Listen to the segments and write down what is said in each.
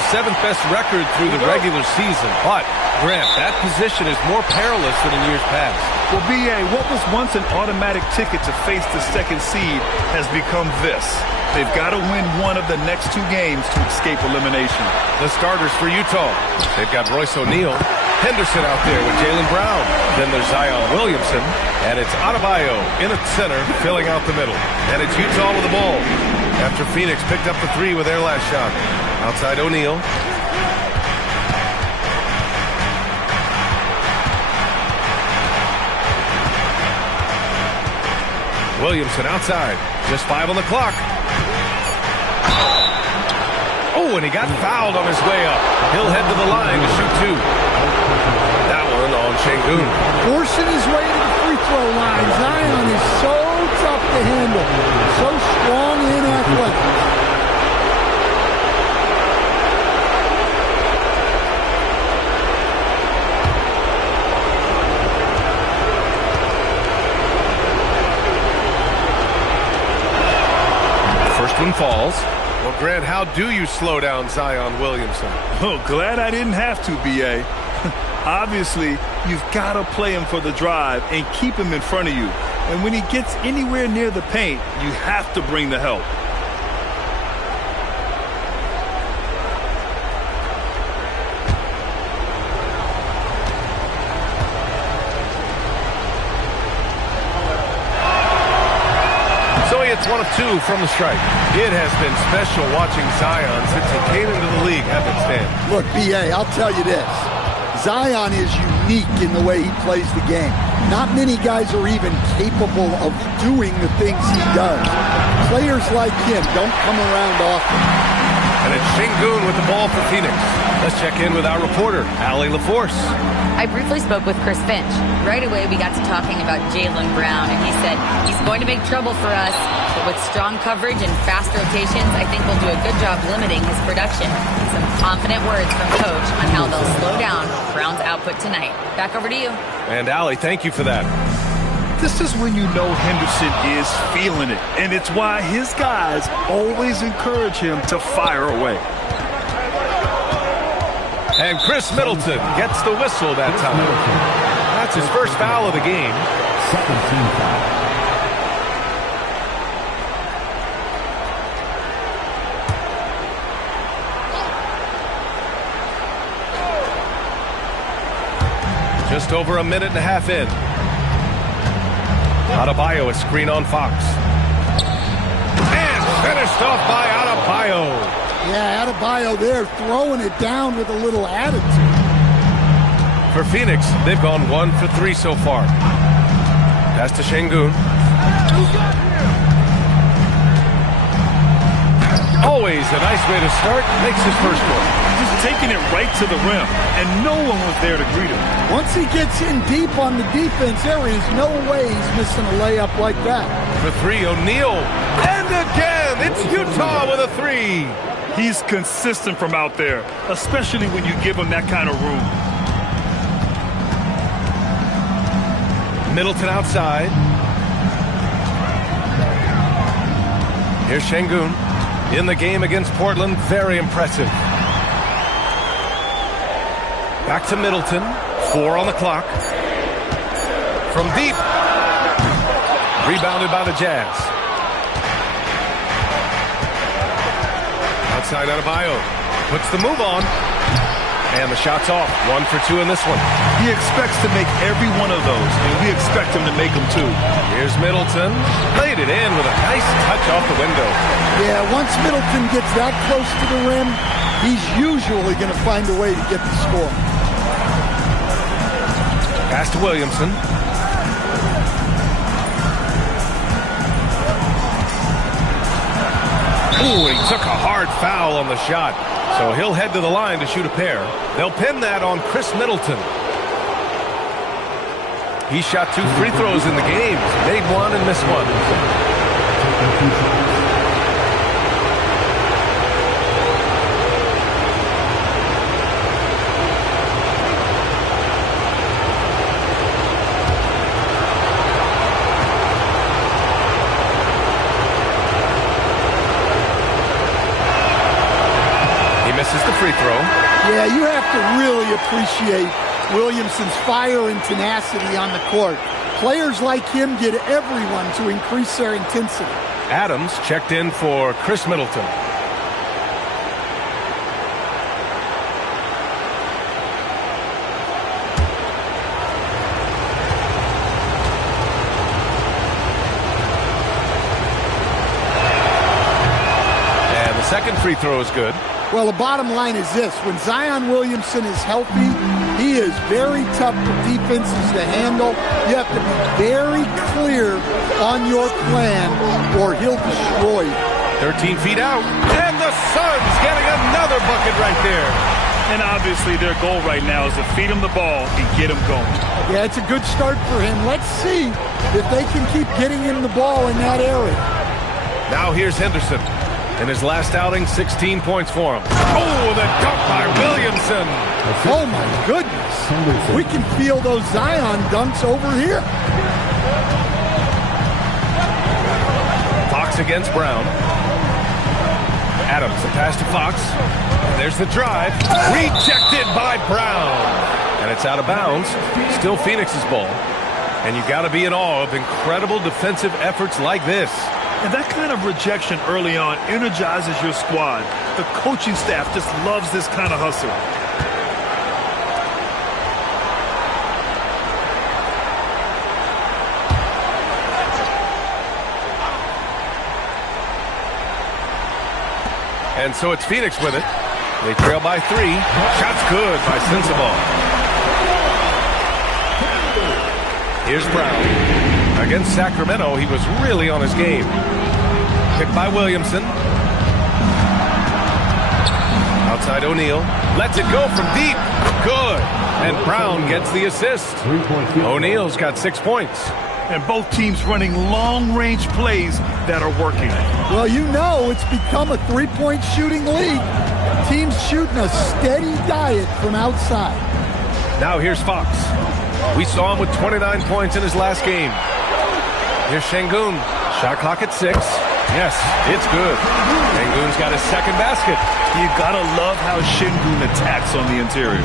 the 7th best record through the regular season. But, Grant, that position is more perilous than in years past. Well, B.A., what was once an automatic ticket to face the 2nd seed has become this. They've got to win one of the next 2 games to escape elimination. The starters for Utah. They've got Royce O'Neal, Henderson out there with Jaylen Brown. Then there's Zion Williamson, and it's Adebayo in at center, filling out the middle. And it's Utah with the ball after Phoenix picked up the 3 with their last shot. Outside O'Neal. Williamson outside. Just 5 on the clock. Oh, and he got fouled on his way up. He'll head to the line to shoot 2. That one on Şengün. Forcing his way to the free throw line. Zion is so tough to handle. So strong and athletic. One falls. Well, Grant, how do you slow down Zion Williamson? Oh, glad I didn't have to, B.A. Obviously, you've got to play him for the drive and keep him in front of you. And when he gets anywhere near the paint, you have to bring the help. It's 1 of 2 from the strike. It has been special watching Zion since he came into the league, Stan. Look, B.A., I'll tell you this. Zion is unique in the way he plays the game. Not many guys are even capable of doing the things he does. Players like him don't come around often. And it's Şengün with the ball for Phoenix. Let's check in with our reporter, Allie LaForce. I briefly spoke with Chris Finch. Right away, we got to talking about Jaylen Brown, and he said he's going to make trouble for us, but with strong coverage and fast rotations, I think we'll do a good job limiting his production. Some confident words from Coach on how they'll slow down Brown's output tonight. Back over to you. And Allie, thank you for that. This is when you know Henderson is feeling it, and it's why his guys always encourage him to fire away. And Chris Middleton gets the whistle that time. That's his first foul of the game. Second team foul. Just over a minute and a half in. Adebayo, a screen on Fox. And finished off by Adebayo. Yeah, Adebayo there throwing it down with a little attitude. For Phoenix, they've gone 1 for 3 so far. Pass to Şengün. Always a nice way to start. Makes his first one. Just taking it right to the rim, and no one was there to greet him. Once he gets in deep on the defense, there is no way he's missing a layup like that. For 3, O'Neal. And again, it's Utah with a 3. He's consistent from out there, especially when you give him that kind of room. Middleton outside. Here's Şengün in the game against Portland. Very impressive. Back to Middleton. 4 on the clock. From deep. Rebounded by the Jazz. Outside Adebayo. Puts the move on. And the shot's off. 1 for 2 in this one. He expects to make every one of those, and we expect him to make them too. Here's Middleton. Laid it in with a nice touch off the window. Yeah, once Middleton gets that close to the rim, he's usually going to find a way to get the score. Pass to Williamson. Ooh, he took a hard foul on the shot. So he'll head to the line to shoot a pair. They'll pin that on Chris Middleton. He shot 2 free throws in the game. Made 1 and missed 1. misses the free throw. Yeah, you have to really appreciate Williamson's fire and tenacity on the court. Players like him get everyone to increase their intensity. Adams checked in for Chris Middleton. And the second free throw is good. Well, the bottom line is this. When Zion Williamson is healthy, he is very tough for defenses to handle. You have to be very clear on your plan or he'll destroy you. 13 feet out. And the Suns getting another bucket right there. And obviously their goal right now is to feed him the ball and get him going. Yeah, it's a good start for him. Let's see if they can keep getting him the ball in that area. Now here's Henderson. In his last outing, 16 points for him. Oh, the dunk by Williamson. Oh, my goodness. We can feel those Zion dunks over here. Fox against Brown. Adams, the pass to Fox. And there's the drive. Rejected by Brown. And it's out of bounds. Still Phoenix's ball. And you got to be in awe of incredible defensive efforts like this. And that kind of rejection early on energizes your squad. The coaching staff just loves this kind of hustle. And so it's Phoenix with it. They trail by 3. Shot's good by Sensabaugh. Here's Brown. Against Sacramento, he was really on his game. Picked by Williamson. Outside O'Neal. Lets it go from deep. Good. And Brown gets the assist. O'Neal's got 6 points. And both teams running long-range plays that are working. Well, you know it's become a three-point shooting league. Teams shooting a steady diet from outside. Now here's Fox. We saw him with 29 points in his last game. Here's Şengün. Shot clock at 6. Yes, it's good. Şengün's got his second basket. You gotta love how Şengün attacks on the interior.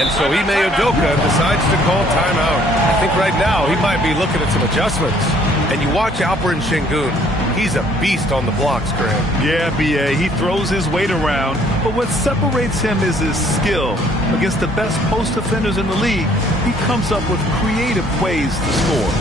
And so Ime Udoka decides to call timeout. I think right now he might be looking at some adjustments. And you watch Alperen Şengün. He's a beast on the blocks, Graham. Yeah, B.A., he throws his weight around, but what separates him is his skill. Against the best post defenders in the league, he comes up with creative ways to score.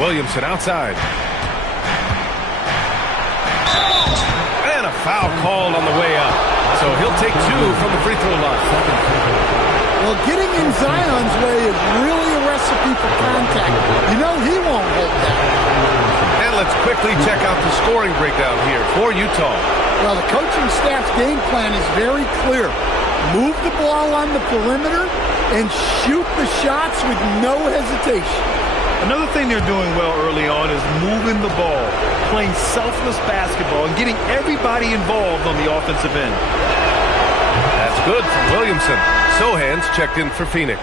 Williamson outside. And a foul called on the way up. So he'll take 2 from the free throw line. Well, getting in Zion's way is really a recipe for contact. You know he won't hold that. And let's quickly check out the scoring breakdown here for Utah. Well, the coaching staff's game plan is very clear. Move the ball on the perimeter and shoot the shots with no hesitation. Another thing they're doing well early on is moving the ball, playing selfless basketball, and getting everybody involved on the offensive end. That's good from Williamson. Sohan's checked in for Phoenix.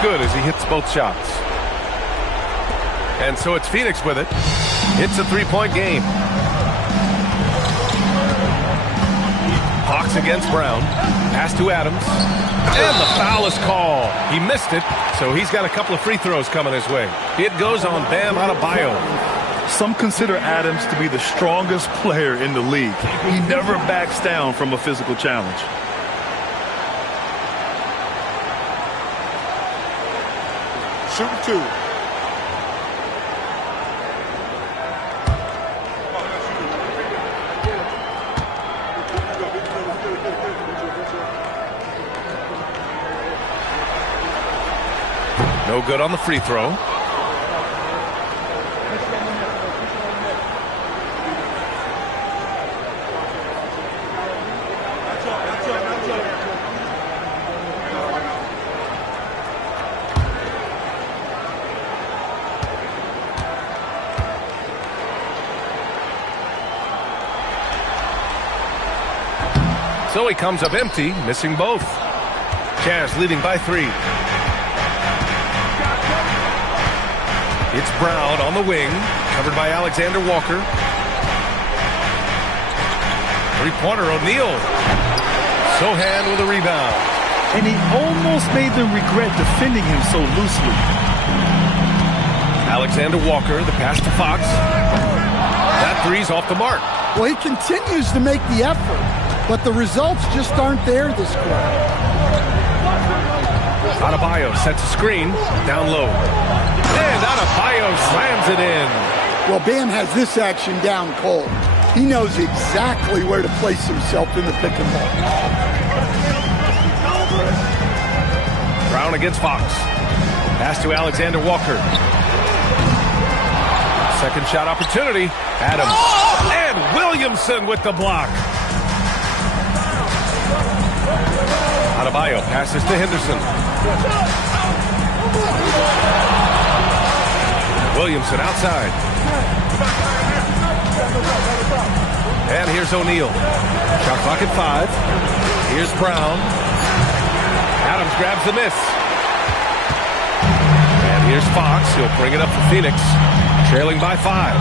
Good as he hits both shots. And so it's Phoenix with it. It's a three-point game. Hawks against Brown. Pass to Adams. And the foul is called. He missed it, so he's got a couple of free throws coming his way. It goes on Bam Adebayo. Some consider Adams to be the strongest player in the league. He never backs down from a physical challenge. Shooting two. No good on the free throw. So he comes up empty, missing both. Cavs leading by 3. It's Brown on the wing, covered by Alexander Walker. Three-pointer, O'Neal. Sohan with a rebound. And he almost made them regret defending him so loosely. Alexander Walker, the pass to Fox. That three's off the mark. Well, he continues to make the effort, but the results just aren't there this quarter. Adebayo sets a screen, down low. And Adebayo slams it in. Well, Bam has this action down cold. He knows exactly where to place himself in the pick and roll. Brown against Fox. Pass to Alexander Walker. Second shot opportunity. Adams. And Williamson with the block. Adebayo passes to Henderson. Williamson outside. And here's O'Neal. Shot clock at 5. Here's Brown. Adams grabs the miss. And here's Fox. He'll bring it up for Phoenix. Trailing by 5.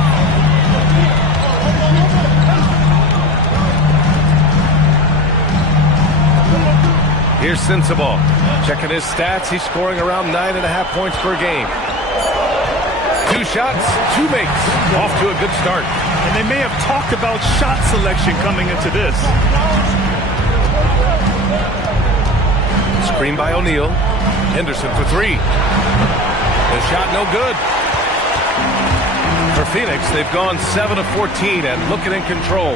Here's Sensabaugh. Checking his stats. He's scoring around 9.5 points per game. 2 shots, 2 makes. Off to a good start. And they may have talked about shot selection coming into this. Screen by O'Neal. Henderson for 3. The shot no good. For Phoenix, they've gone 7 of 14 and looking in control.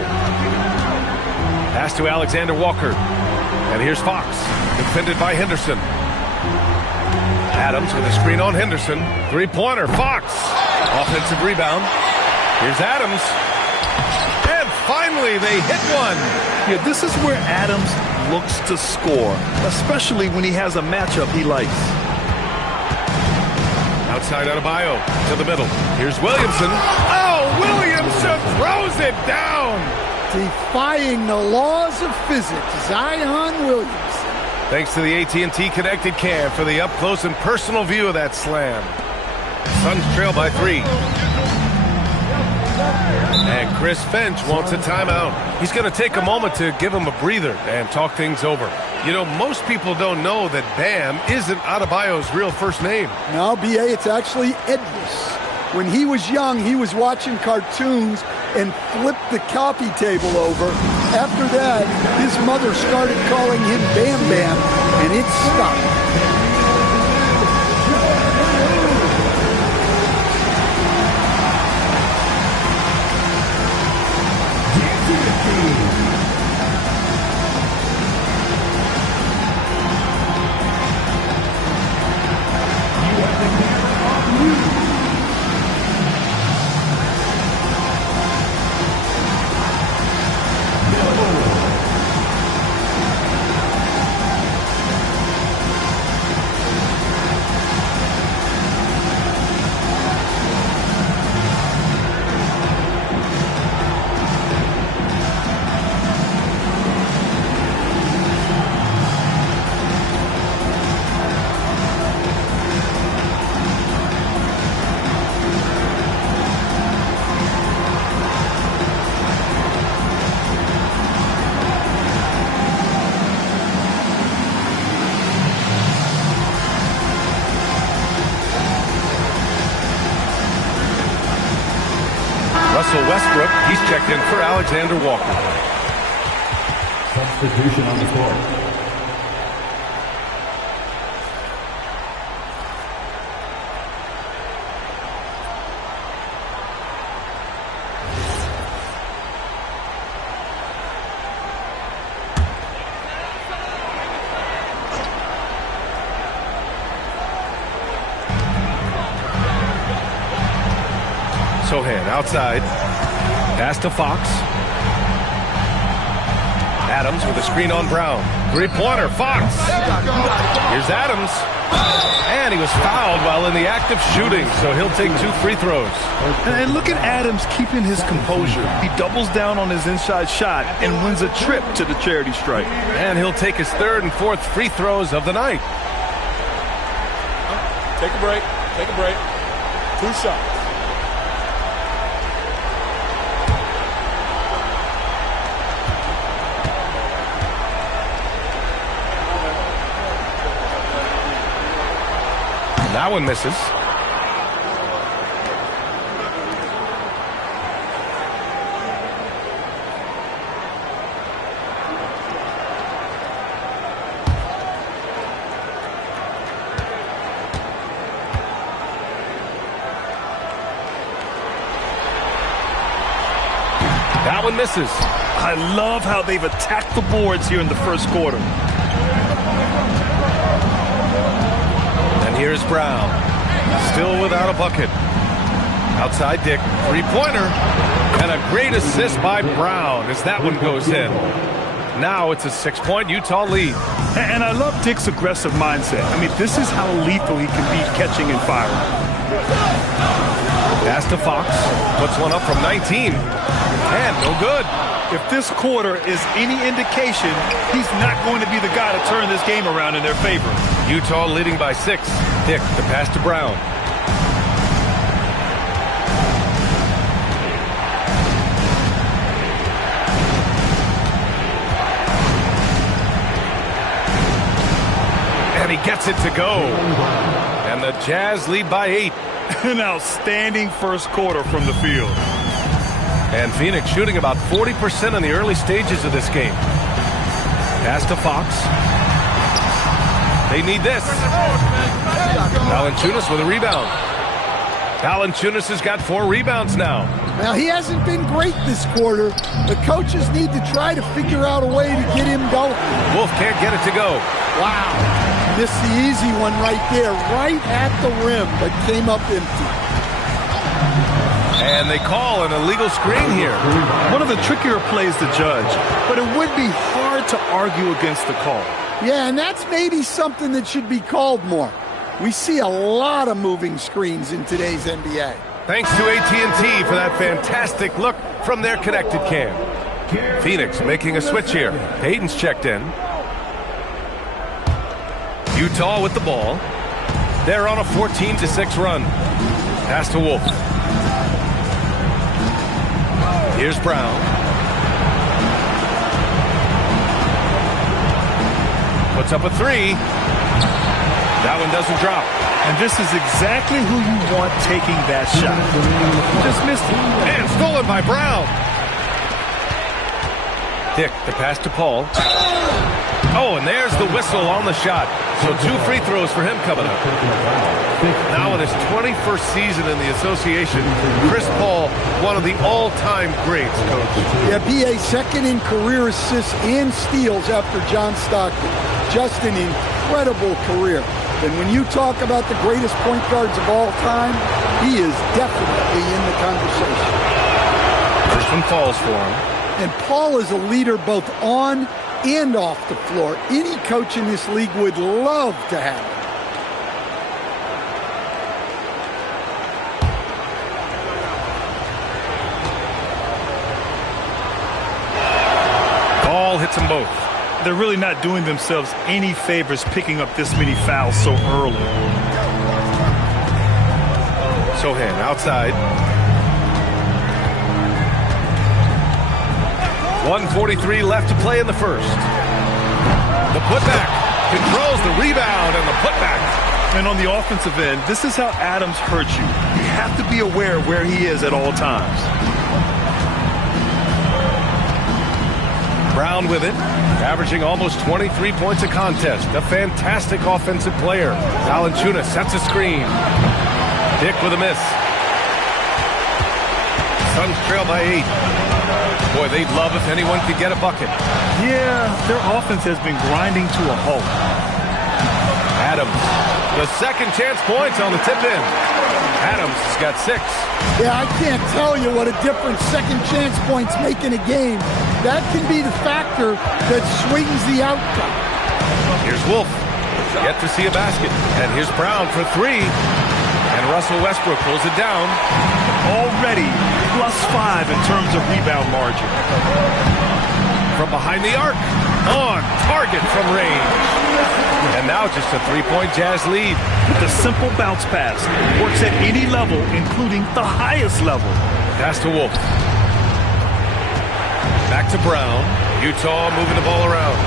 Pass to Alexander Walker. And here's Fox, defended by Henderson. Adams with a screen on Henderson. Three-pointer, Fox. Offensive rebound. Here's Adams. And finally, they hit one. Yeah, this is where Adams looks to score, especially when he has a matchup he likes. Outside Adebayo to the middle. Here's Williamson. Oh, Williamson throws it down. Defying the laws of physics, Zion Williamson. Thanks to the AT&T Connected Cam for the up-close and personal view of that slam. Suns trail by 3. And Chris Finch wants a timeout. He's going to take a moment to give him a breather and talk things over. You know, most people don't know that Bam isn't Adebayo's real first name. No, B.A., it's actually Edris. When he was young, he was watching cartoons and flipped the coffee table over. After that, his mother started calling him Bam Bam, and it stuck. checked in for Alexander Walker. Substitution on the court. Sohan outside. Pass to Fox. Adams with a screen on Brown. Three-pointer, Fox. Here's Adams. And he was fouled while in the act of shooting, so he'll take 2 free throws. And look at Adams keeping his composure. He doubles down on his inside shot and wins a trip to the charity stripe. And he'll take his 3rd and 4th free throws of the night. Take a break. Take a break. 2 shots. That one misses. That one misses. I love how they've attacked the boards here in the first quarter. And here's Brown. Still without a bucket. Outside Dick. Three-pointer. And a great assist by Brown as that one goes in. Now it's a 6-point Utah lead. And I love Dick's aggressive mindset. I mean, this is how lethal he can be catching and firing. Pass to Fox. Puts one up from 19. And no good. If this quarter is any indication, he's not going to be the guy to turn this game around in their favor. Utah leading by 6. Dick, the pass to Brown. And he gets it to go. And the Jazz lead by 8. An outstanding first quarter from the field. And Phoenix shooting about 40% in the early stages of this game. Pass to Fox. They need this. Valanciunas with a rebound. Valanciunas has got 4 rebounds now. Now, he hasn't been great this quarter. The coaches need to try to figure out a way to get him going. Wolf can't get it to go. Wow. Missed the easy one right there, right at the rim, but came up empty. And they call an illegal screen here. One of the trickier plays to judge, but it would be hard to argue against the call. Yeah, and that's maybe something that should be called more. We see a lot of moving screens in today's NBA. Thanks to AT&T for that fantastic look from their connected cam. Phoenix making a switch here. Hayden's checked in. Utah with the ball. They're on a 14-6 run. Pass to Wolf. Here's Brown. Puts up a 3. That one doesn't drop. And this is exactly who you want taking that shot. Just missed it. And stolen by Brown. Dick, the pass to Paul. Oh, and there's the whistle on the shot. So 2 free throws for him coming up. Now in his 21st season in the association, Chris Paul, one of the all-time greats, Coach. Yeah, BA second in career assists and steals after John Stockton. Just an incredible career. And when you talk about the greatest point guards of all time, he is definitely in the conversation. First one falls for him. And Paul is a leader both on and off the floor. Any coach in this league would love to have him. Ball hits them both. They're really not doing themselves any favors picking up this many fouls so early. Sohan outside. 1:43 left to play in the first. The putback controls the rebound and the putback. And on the offensive end, this is how Adams hurts you. You have to be aware of where he is at all times. Brown with it, averaging almost 23 points a contest. A fantastic offensive player. Valanciunas sets a screen. Dick with a miss. Suns trail by 8. Boy, they'd love if anyone could get a bucket. Yeah, their offense has been grinding to a halt. Adams, the second chance points on the tip-in. Adams has got 6. Yeah, I can't tell you what a difference second chance points make in a game. That can be the factor that swings the outcome. Here's Wolf. Yet to see a basket. And here's Brown for 3. And Russell Westbrook pulls it down. Already +5 in terms of rebound margin. From behind the arc. On target from range. And now just a 3-point Jazz lead. The simple bounce pass works at any level, including the highest level. Pass to Wolf. Back to Brown. Utah moving the ball around.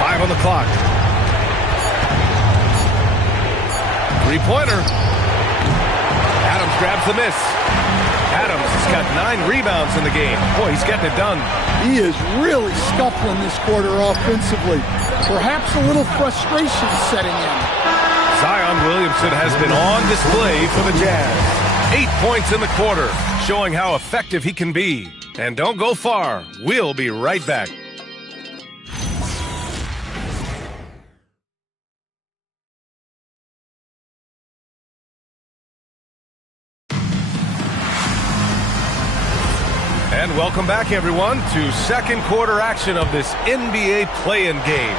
Five on the clock. Three-pointer. Adams grabs the miss. Adams has got 9 rebounds in the game. Boy, he's getting it done. He is really scuffling this quarter offensively. Perhaps a little frustration setting in. Zion Williamson has been on display for the Jazz. 8 points in the quarter, showing how effective he can be. And don't go far. We'll be right back. And welcome back, everyone, to second quarter action of this NBA play-in game.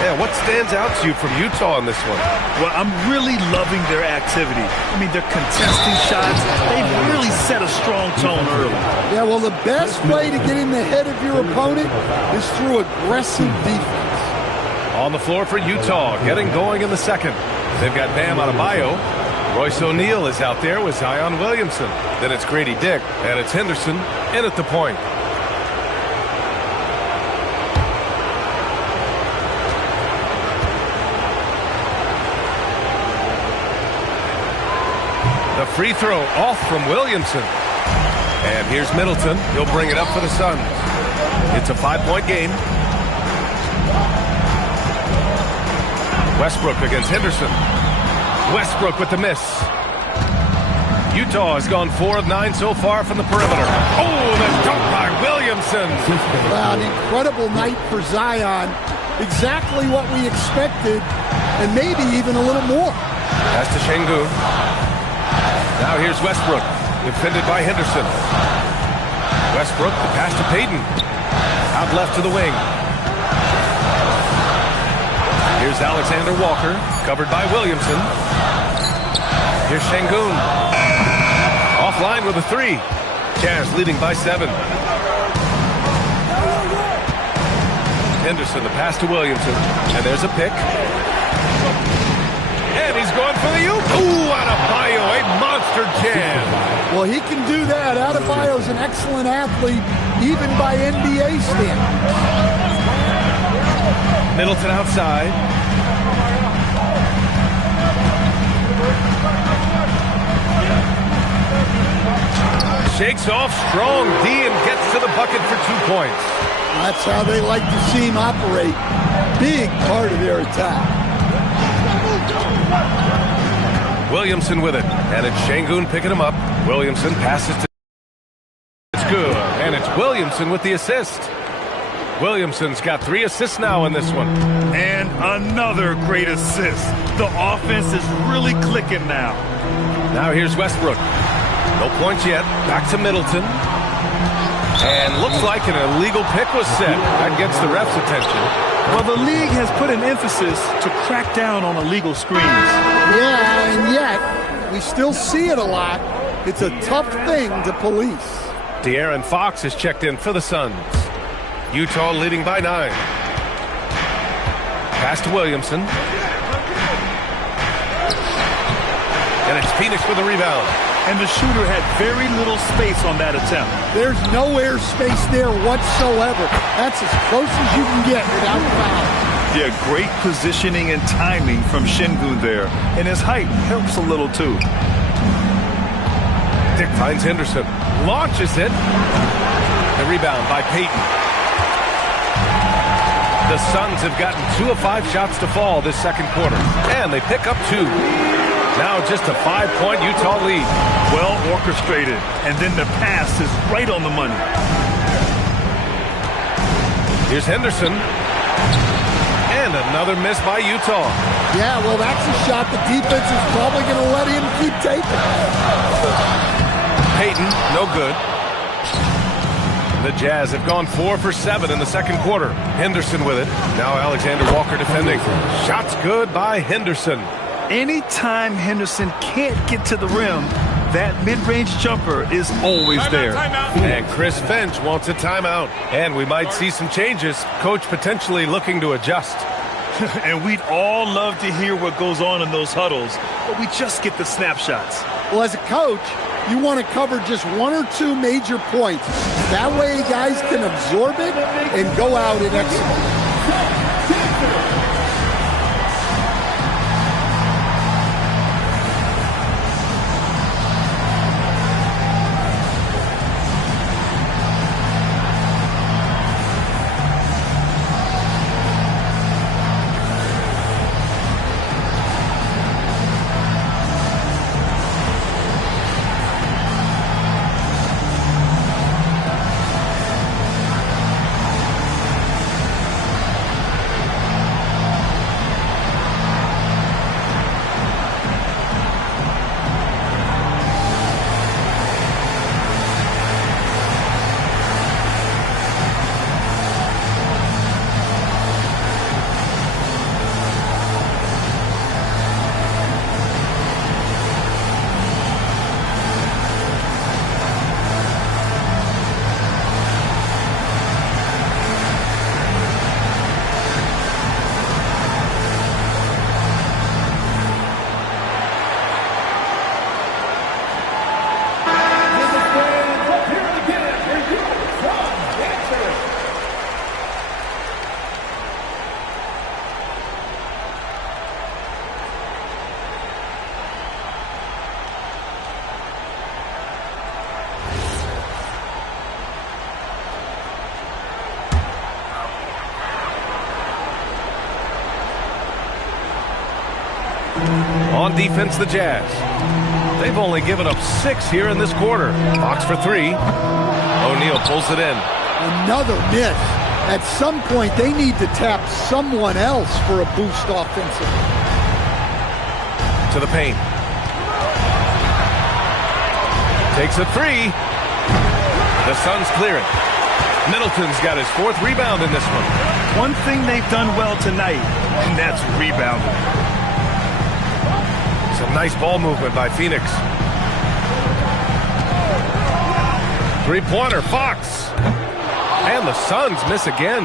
Yeah, what stands out to you from Utah in this one? Well, I'm really loving their activity. I mean, they're contesting shots. They've really set a strong tone early. Yeah, well, the best way to get in the head of your opponent is through aggressive defense. On the floor for Utah, getting going in the second. They've got Bam Adebayo. Royce O'Neal is out there with Zion Williamson. Then it's Grady Dick, and it's Henderson in at the point. The free throw off from Williamson. And here's Middleton. He'll bring it up for the Suns. It's a 5-point game. Westbrook against Henderson. Westbrook with the miss. Utah has gone 4 of 9 so far from the perimeter. Oh, the dunk by Williamson. Wow, an incredible night for Zion. Exactly what we expected, and maybe even a little more. Pass to Şengün. Now here's Westbrook, defended by Henderson. Westbrook, the pass to Payton. Out left to the wing. Here's Alexander Walker, covered by Williamson. Here's Şengün. Offline with a 3. Jazz leading by 7. Henderson, the pass to Williamson. And there's a pick. And he's going for the oop. Ooh, Adebayo, a monster jam. Well, he can do that. Adebayo's an excellent athlete, even by NBA standards. Middleton outside. Shakes off strong D and gets to the bucket for 2 points. That's how they like to see him operate. Big part of their attack. Williamson with it. And it's Şengün picking him up. Williamson passes to... It's good. And it's Williamson with the assist. Williamson's got 3 assists now in this one. And another great assist. The offense is really clicking now. Now here's Westbrook. No points yet. Back to Middleton. And looks like an illegal pick was set. That gets the ref's attention. Well, the league has put an emphasis to crack down on illegal screens. Yeah, and yet, we still see it a lot. It's a tough thing to police. De'Aaron Fox has checked in for the Suns. Utah leading by 9. Pass to Williamson. And it's Phoenix with a rebound. And the shooter had very little space on that attempt. There's no air space there whatsoever. That's as close as you can get without foul. Yeah, great positioning and timing from Şengün there. And his height helps a little too. Dick finds Henderson. launches it. The rebound by Payton. The Suns have gotten 2 of 5 shots to fall this second quarter, and they pick up 2. Now just a 5-point Utah lead. Well orchestrated, and then the pass is right on the money. Here's Henderson. And another miss by Utah. Yeah, well, that's a shot the defense is probably going to let him keep taking. Payton, no good. The Jazz have gone 4 for 7 in the second quarter. Henderson with it. Now Alexander Walker defending. Shots good by Henderson. Anytime Henderson can't get to the rim, that mid-range jumper is always there. And Chris Finch wants a timeout. And we might see some changes. Coach potentially looking to adjust. And we'd all love to hear what goes on in those huddles, but we just get the snapshots. Well, as a coach, you want to cover just 1 or 2 major points. That way guys can absorb it and go out and execute. On defense, the Jazz. They've only given up 6 here in this quarter. Fox for 3. O'Neal pulls it in. Another miss. At some point, they need to tap someone else for a boost offensively. To the paint. Takes a 3. The Suns clear it. Middleton's got his 4th rebound in this one. One thing they've done well tonight, and that's rebounding. Some nice ball movement by Phoenix. Three-pointer, Fox. And the Suns miss again.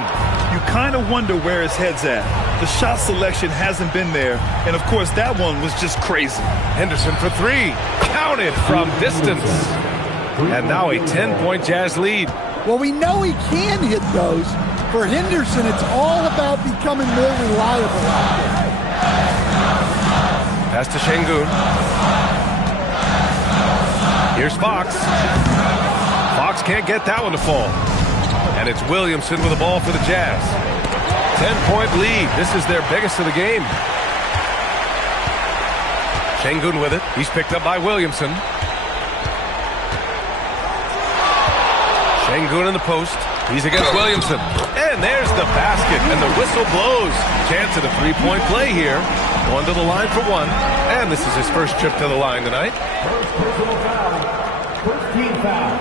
You kind of wonder where his head's at. The shot selection hasn't been there, and of course that one was just crazy. Henderson for 3. Counted from distance. And now a 10-point Jazz lead. Well, we know he can hit those. For Henderson, it's all about becoming more reliable out there. Pass to Şengün. Here's Fox. Fox can't get that one to fall. And it's Williamson with the ball for the Jazz. 10-point lead. This is their biggest of the game. Şengün with it. He's picked up by Williamson. Şengün in the post. He's against Williamson. And there's the basket. And the whistle blows. Chance at a 3-point play here. Going to the line for 1. And this is his first trip to the line tonight. First personal foul. First team foul.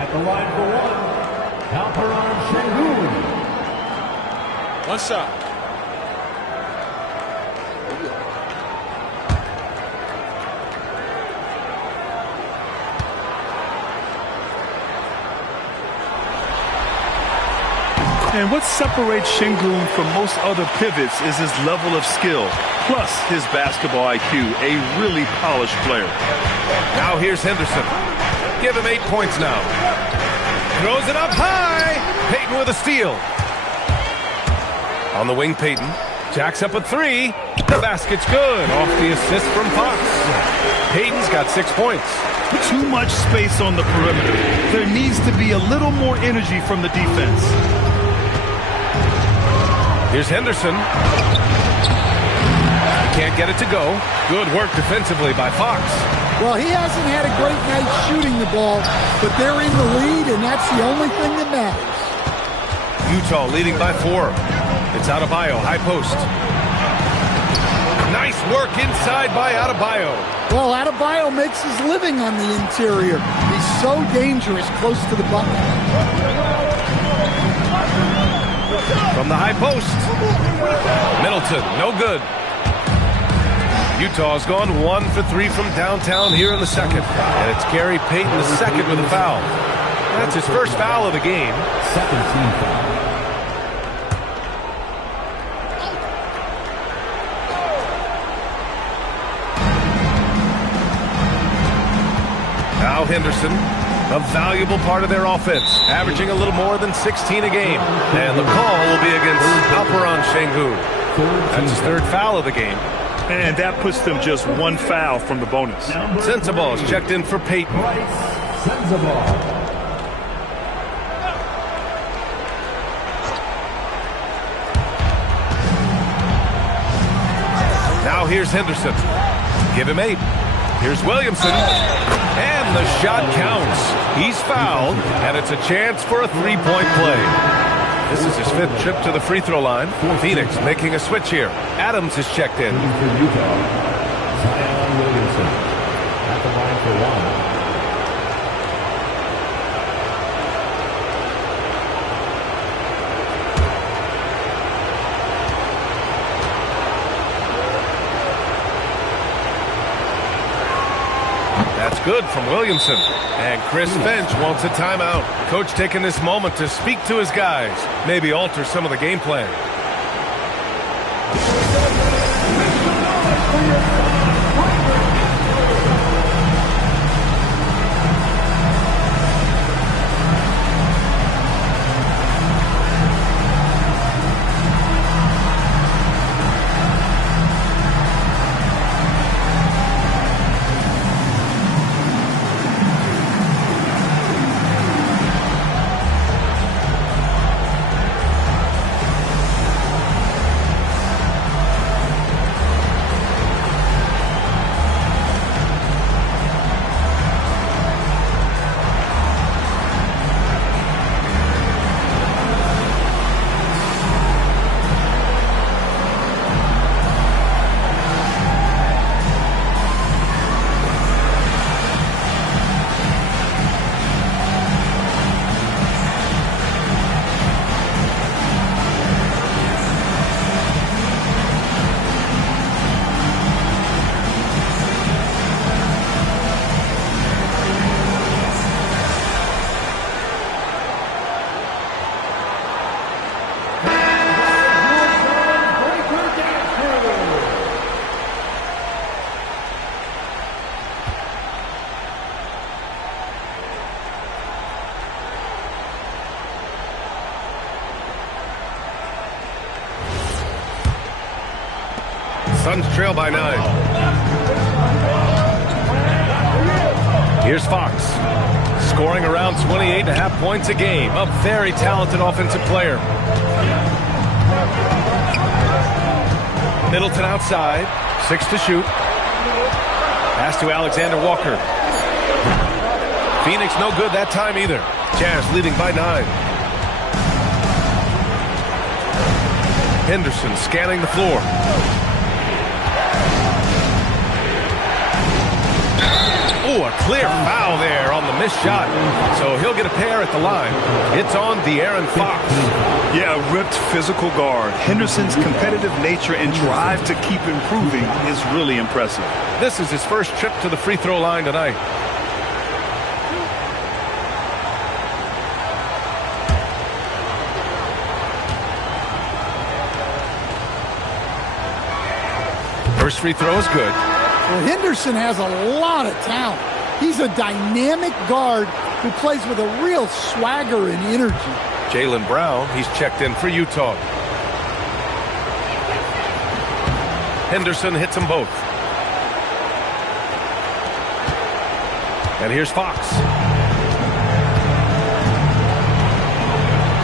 At the line for 1. Alperen Şengün. 1 shot. And what separates Şengün from most other pivots is his level of skill, plus his basketball IQ, a really polished player. Now here's Henderson. Give him 8 points now. Throws it up high. Payton with a steal. On the wing, Payton. Jacks up a three. The basket's good. Off the assist from Fox. Payton's got 6 points. Too much space on the perimeter. There needs to be a little more energy from the defense. Here's Henderson. Can't get it to go. Good work defensively by Fox. Well, he hasn't had a great night shooting the ball, but they're in the lead, and that's the only thing that matters. Utah leading by 4. It's Adebayo, high post. Nice work inside by Adebayo. Well, Adebayo makes his living on the interior. He's so dangerous close to the bucket. From the high post. Middleton, no good. Utah's gone 1 for 3 from downtown here in the second. And it's Gary Payton the second with a foul. That's his first foul of the game. Second team foul. Now Henderson, a valuable part of their offense, averaging a little more than 16 a game. And the call will be against Alperen Sengun. That's his third foul of the game. And that puts them just 1 foul from the bonus. Sensabaugh is checked in for Payton. Now here's Henderson. Give him 8. Here's Williamson. And the shot counts. He's fouled, and it's a chance for a 3-point play. This is his 5th trip to the free throw line. Phoenix making a switch here. Adams is checked in. For Utah, Zion Williamson at the line for 1. That's good from Williamson. And Chris Finch wants a timeout. Coach taking this moment to speak to his guys. Maybe alter some of the game plan. Suns trail by 9. Here's Fox, scoring around 28.5 points a game. A very talented offensive player. Middleton outside, 6 to shoot. Pass to Alexander Walker. Phoenix no good that time either. Jazz leading by 9. Henderson scanning the floor. Oh, a clear foul there on the missed shot. So he'll get a pair at the line. It's on De'Aaron Fox. Yeah, ripped physical guard. Henderson's competitive nature and drive to keep improving is really impressive. This is his first trip to the free throw line tonight. First free throw is good. Well, Henderson has a lot of talent. He's a dynamic guard who plays with a real swagger and energy. Jaylen Brown, he's checked in for Utah. Henderson hits them both. And here's Fox.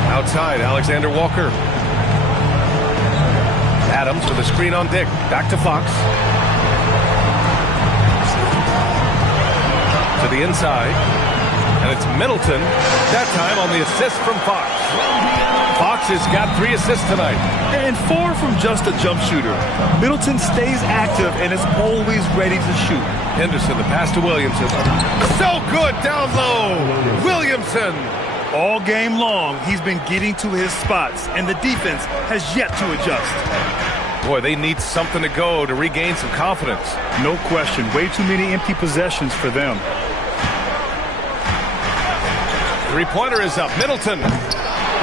Outside, Alexander Walker. Adams with a screen on Dick. Back to Fox. To the inside. And it's Middleton. That time on the assist from Fox. Fox has got 3 assists tonight. And 4 from just a jump shooter. Middleton stays active and is always ready to shoot. Henderson, the pass to Williamson. So good down low. Williamson. All game long, he's been getting to his spots, and the defense has yet to adjust. Boy, they need something to go to regain some confidence. No question. Way too many empty possessions for them. Three-pointer is up. Middleton.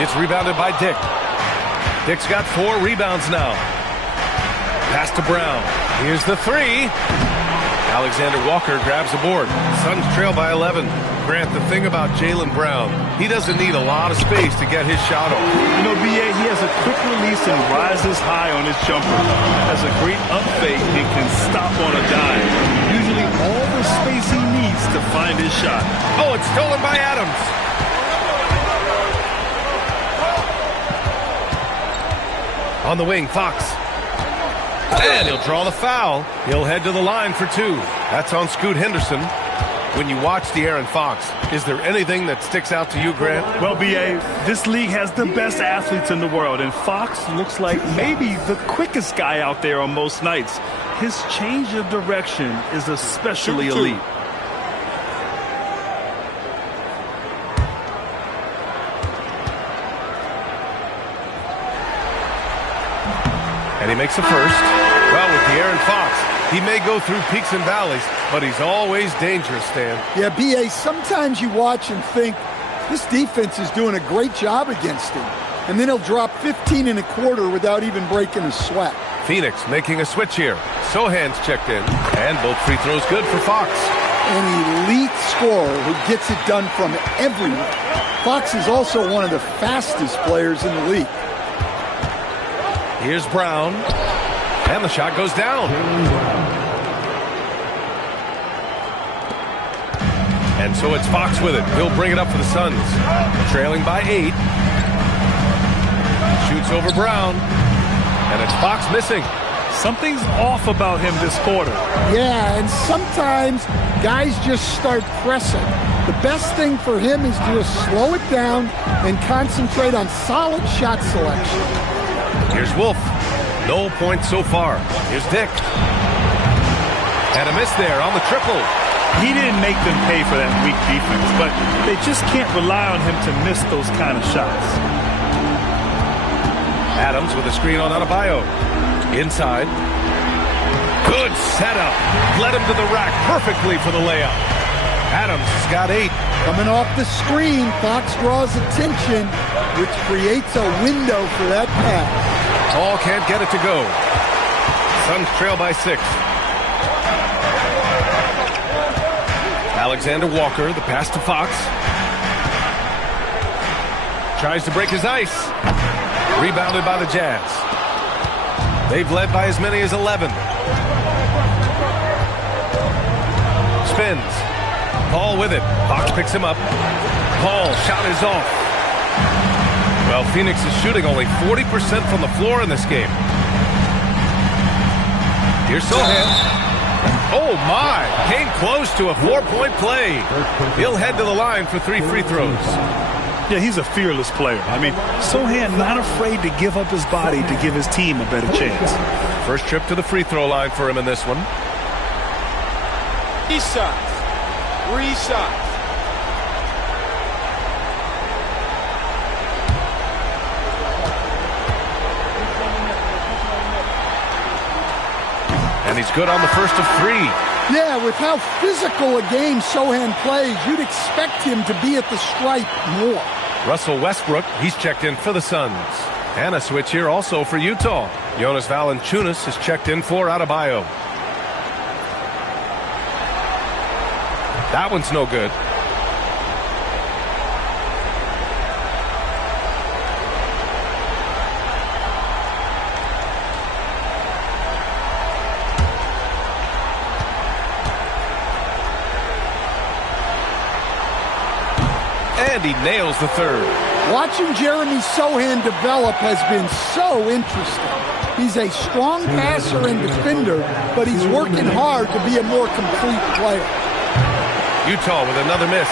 It's rebounded by Dick. Dick's got 4 rebounds now. Pass to Brown. Here's the 3. Alexander Walker grabs the board. Suns trail by 11. Grant, the thing about Jaylen Brown, he doesn't need a lot of space to get his shot off. You know, B.A., he has a quick release and rises high on his jumper. Has a great up fake and can stop on a dime. Usually all the space he needs to find his shot. Oh, it's stolen by Adams. On the wing, Fox. And he'll draw the foul. He'll head to the line for 2. That's on Scoot Henderson. When you watch De'Aaron Fox, is there anything that sticks out to you, Grant? Well, B.A., this league has the best athletes in the world, and Fox looks like maybe the quickest guy out there on most nights. His change of direction is especially elite. And he makes the first. Well, with De'Aaron Fox, he may go through peaks and valleys, but he's always dangerous, Stan. Yeah, B.A., sometimes you watch and think, this defense is doing a great job against him. And then he'll drop 15 and a quarter without even breaking a sweat. Phoenix making a switch here. Sohan's checked in. And both free throws good for Fox. An elite scorer who gets it done from everywhere. Fox is also one of the fastest players in the league. Here's Brown. And the shot goes down. And so it's Fox with it. He'll bring it up for the Suns. Trailing by 8. Shoots over Brown. And it's Fox missing. Something's off about him this quarter. Yeah, and sometimes guys just start pressing. The best thing for him is to just slow it down and concentrate on solid shot selection. Here's Wolf. No points so far. Here's Dick. And a miss there on the triple. He didn't make them pay for that weak defense, but they just can't rely on him to miss those kind of shots. Adams with a screen on Adebayo. Inside. Good setup. Led him to the rack perfectly for the layup. Adams has got 8. Coming off the screen, Fox draws attention, which creates a window for that pass. Hall can't get it to go. Suns trail by 6. Alexander Walker, the pass to Fox. Tries to break his ice. Rebounded by the Jazz. They've led by as many as 11. Spins. Paul with it. Fox picks him up. Paul, shot is off. Well, Phoenix is shooting only 40% from the floor in this game. Here's Sohan. Oh, my. Came close to a 4-point play. He'll head to the line for 3 free throws. Yeah, he's a fearless player. I mean, Sohan not afraid to give up his body to give his team a better chance. First trip to the free throw line for him in this one. 3 shots. 3 shots. And he's good on the first of 3. Yeah, with how physical a game Sohan plays, you'd expect him to be at the stripe more. Russell Westbrook, he's checked in for the Suns. And a switch here also for Utah. Jonas Valanciunas is checked in for Adebayo. That one's no good. he nails the third. Watching Jeremy Sohan develop has been so interesting. He's a strong passer and defender, but he's working hard to be a more complete player. Utah with another miss.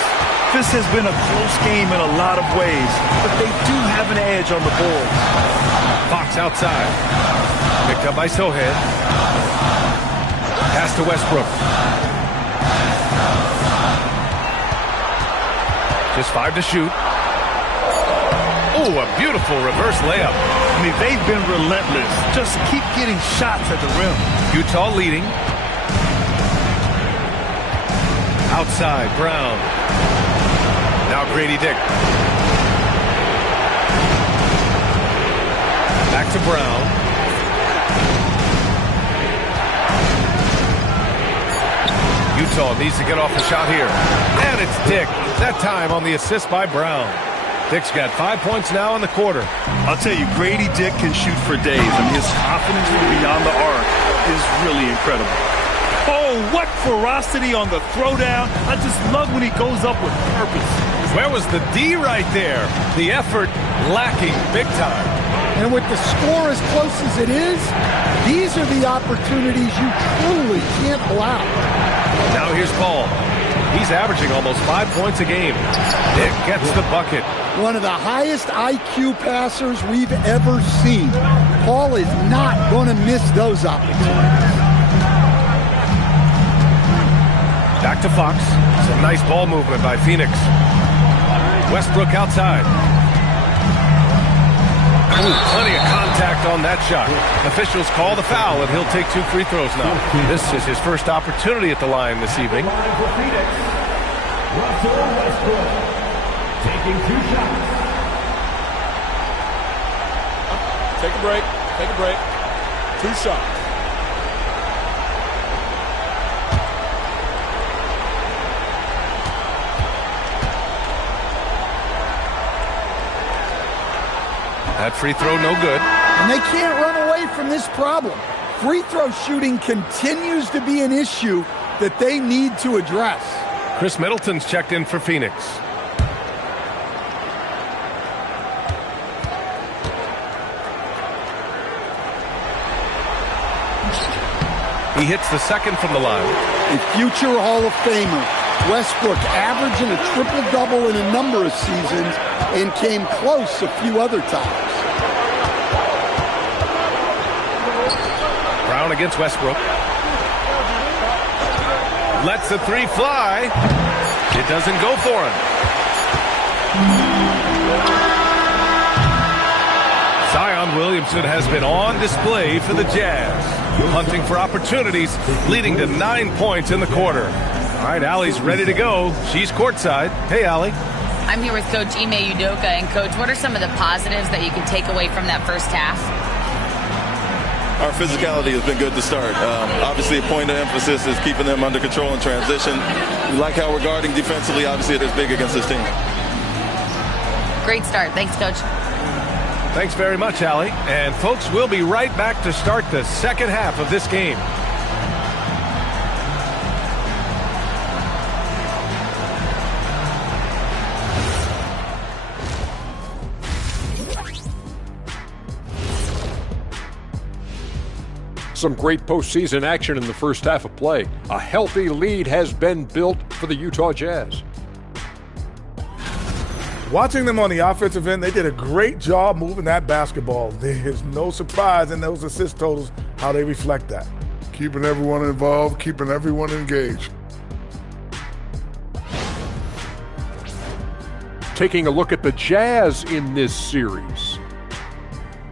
This has been a close game in a lot of ways, but they do have an edge on the boards. Fox outside. Picked up by Sohan. Pass to Westbrook. Just 5 to shoot. Oh, a beautiful reverse layup. I mean, they've been relentless. Just keep getting shots at the rim. Utah leading. Outside, Brown. Now Grady Dick. Back to Brown. Utah needs to get off the shot here. And it's Dick. That time on the assist by Brown. Dick's got 5 points now in the quarter. I'll tell you, Grady Dick can shoot for days, and his confidence from beyond the arc is really incredible. Oh, what ferocity on the throwdown. I just love when he goes up with purpose. Where was the D right there? The effort lacking big time. And with the score as close as it is, these are the opportunities you truly can't allow. Now here's Paul. He's averaging almost 5 points a game. Dick gets the bucket. One of the highest IQ passers we've ever seen. Paul is not going to miss those opportunities. Back to Fox. Some nice ball movement by Phoenix. Westbrook outside. Ooh, plenty of contact on that shot. Officials call the foul, and he'll take 2 free throws now. This is his first opportunity at the line this evening. Russell Westbrook taking 2 shots. Take a break. Take a break. 2 shots. That free throw no good. And they can't run away from this problem. Free throw shooting continues to be an issue that they need to address. Chris Middleton's checked in for Phoenix. He hits the second from the line. A future Hall of Famer, Westbrook averaging a triple-double in a number of seasons and came close a few other times. Brown against Westbrook. Lets the 3 fly. It doesn't go for him. Zion Williamson has been on display for the Jazz, hunting for opportunities, leading to 9 points in the quarter. All right, Allie's ready to go. She's courtside. Hey, Allie. I'm here with Coach Ime Udoka. And, Coach, what are some of the positives that you can take away from that first half? Our physicality has been good to start. Obviously, a point of emphasis is keeping them under control in transition. We like how we're guarding defensively. Obviously, it is big against this team. Great start. Thanks, Coach. Thanks very much, Allie. And, folks, we'll be right back to start the second half of this game. Some great postseason action in the first half of play. A healthy lead has been built for the Utah Jazz. Watching them on the offensive end, they did a great job moving that basketball. There's no surprise in those assist totals how they reflect that. Keeping everyone involved, keeping everyone engaged. Taking a look at the Jazz in this series.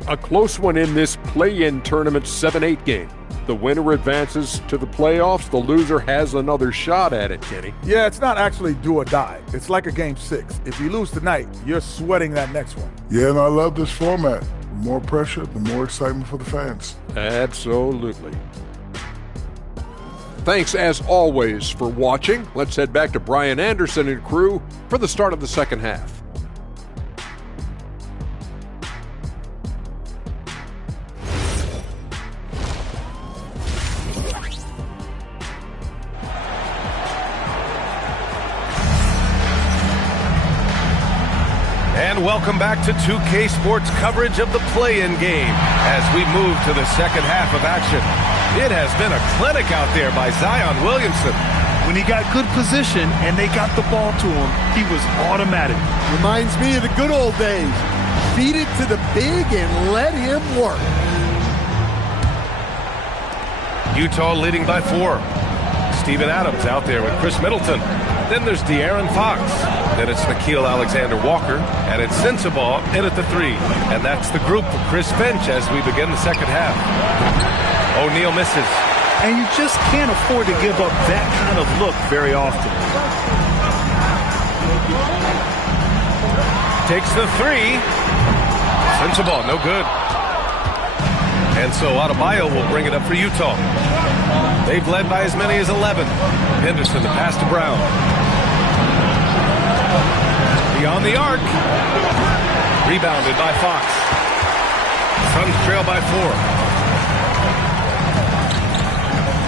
A close one in this play-in tournament 7-8 game. The winner advances to the playoffs. The loser has another shot at it, Kenny. Yeah, it's not actually do or die. It's like a game 6. If you lose tonight, you're sweating that next one. Yeah, and I love this format. The more pressure, the more excitement for the fans. Absolutely. Thanks, as always, for watching. Let's head back to Brian Anderson and crew for the start of the second half. And welcome back to 2K Sports coverage of the play-in game as we move to the second half of action. It has been a clinic out there by Zion Williamson. When he got good position and they got the ball to him, he was automatic. Reminds me of the good old days. Feed it to the big and let him work. Utah leading by 4. Steven Adams out there with Chris Middleton. Then there's De'Aaron Fox. Then it's Nickeil Alexander-Walker. And it's Sensabaugh in at the 3. And that's the group for Chris Finch as we begin the second half. O'Neal misses. And you just can't afford to give up that kind of look very often. Takes the 3. Sensabaugh, no good. And so Adebayo will bring it up for Utah. They've led by as many as 11. Henderson, the pass to Brown. Beyond the arc. Rebounded by Fox. Suns trail by 4.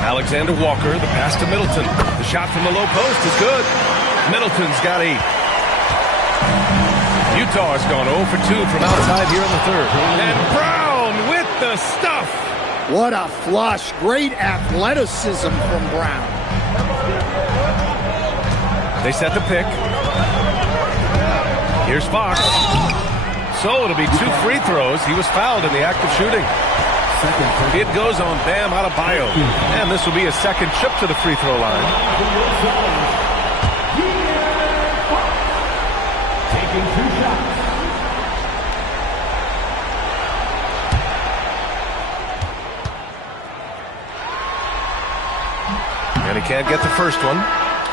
Alexander Walker, the pass to Middleton. The shot from the low post is good. Middleton's got 8. Utah has gone 0 for 2 from outside here in the third. And Brown with the stuff. What a flush. Great athleticism from Brown. They set the pick. Here's Fox. So it'll be 2 free throws. He was fouled in the act of shooting. It goes on Bam Adebayo. And this will be a second trip to the free throw line. Taking 2 shots. And he can't get the first one.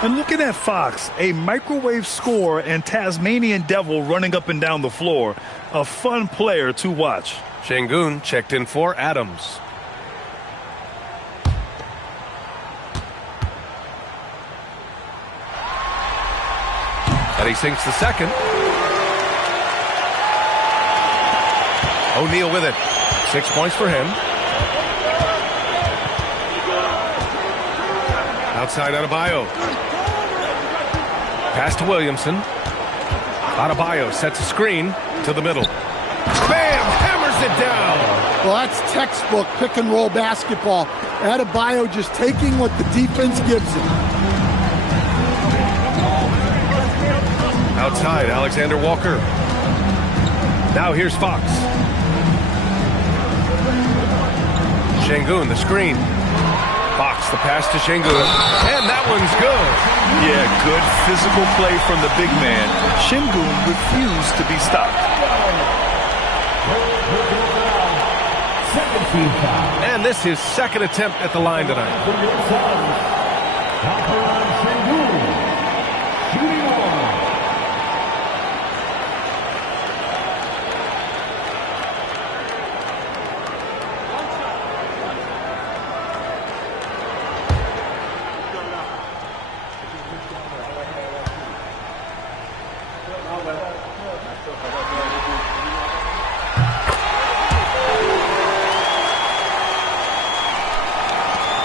And looking at Fox, a microwave scorer and Tasmanian devil running up and down the floor. A fun player to watch. Şengün checked in for Adams. And he sinks the second. O'Neal with it. 6 points for him. Outside Adebayo. Pass to Williamson. Adebayo sets a screen to the middle. Bam! Hammers it down. Well, that's textbook pick and roll basketball. Adebayo just taking what the defense gives him. Outside, Alexander Walker. Now here's Fox. Şengün, the screen. Fox, the pass to Şengün. And that one's good. Yeah, good physical play from the big man. Şengün refused to be stopped. And this is his second attempt at the line tonight.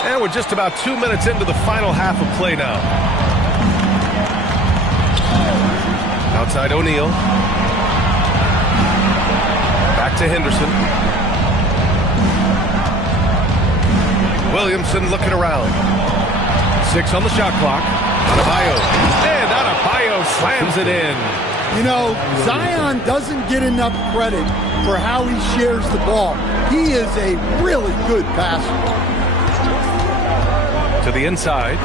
And we're just about 2 minutes into the final half of play now. Outside O'Neal. Back to Henderson. Williamson looking around. 6 on the shot clock. Adebayo. And Adebayo slams it in. You know, Zion doesn't get enough credit for how he shares the ball. He is a really good passer. To the inside.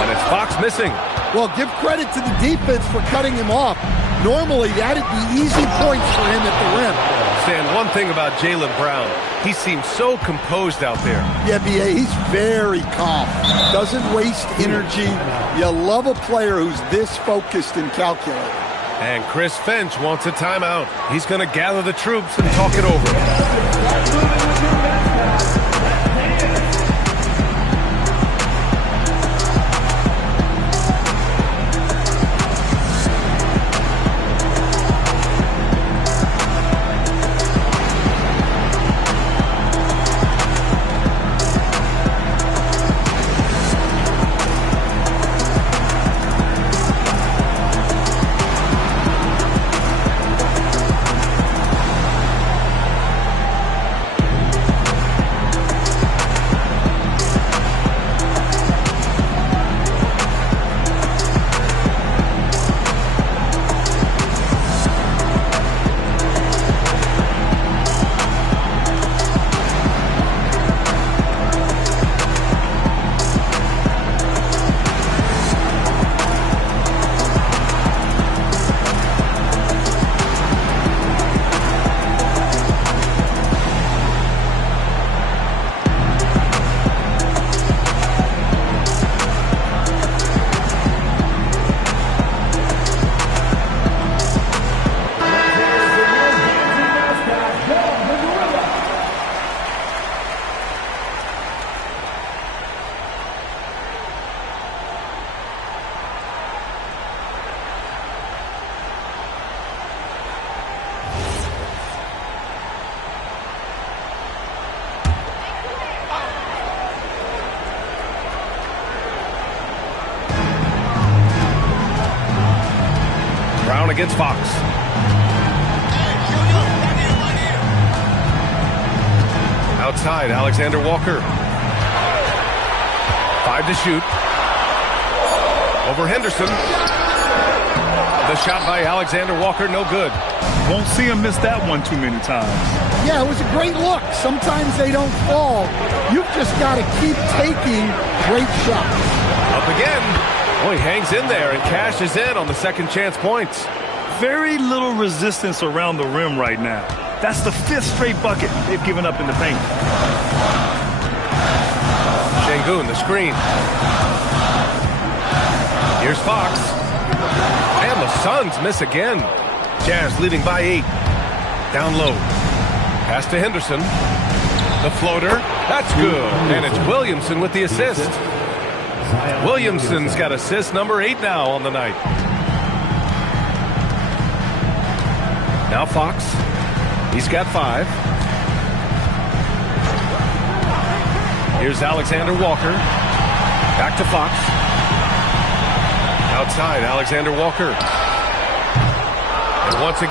And it's Fox missing. Well, give credit to the defense for cutting him off. Normally, that'd be easy points for him at the rim. Stan, one thing about Jaylen Brown, he seems so composed out there. Yeah, B.A., he's very calm. Doesn't waste energy. You love a player who's this focused and calculated. And Chris Finch wants a timeout. He's going to gather the troops and talk it over. against Fox. Outside, Alexander Walker. 5 to shoot. Over Henderson. The shot by Alexander Walker, no good. Won't see him miss that one too many times. Yeah, it was a great look. Sometimes they don't fall. You've just got to keep taking great shots. Up again. Oh, he hangs in there and cashes in on the second chance points. Very little resistance around the rim right now. That's the 5th straight bucket they've given up in the paint. Şengün, the screen. Here's Fox. And the Suns miss again. Jazz leading by 8. Down low. Pass to Henderson. The floater. That's good. And it's Williamson with the assist. Williamson's got assist number 8 now on the night. Now Fox. He's got 5. Here's Alexander Walker. Back to Fox. Outside, Alexander Walker. And once again,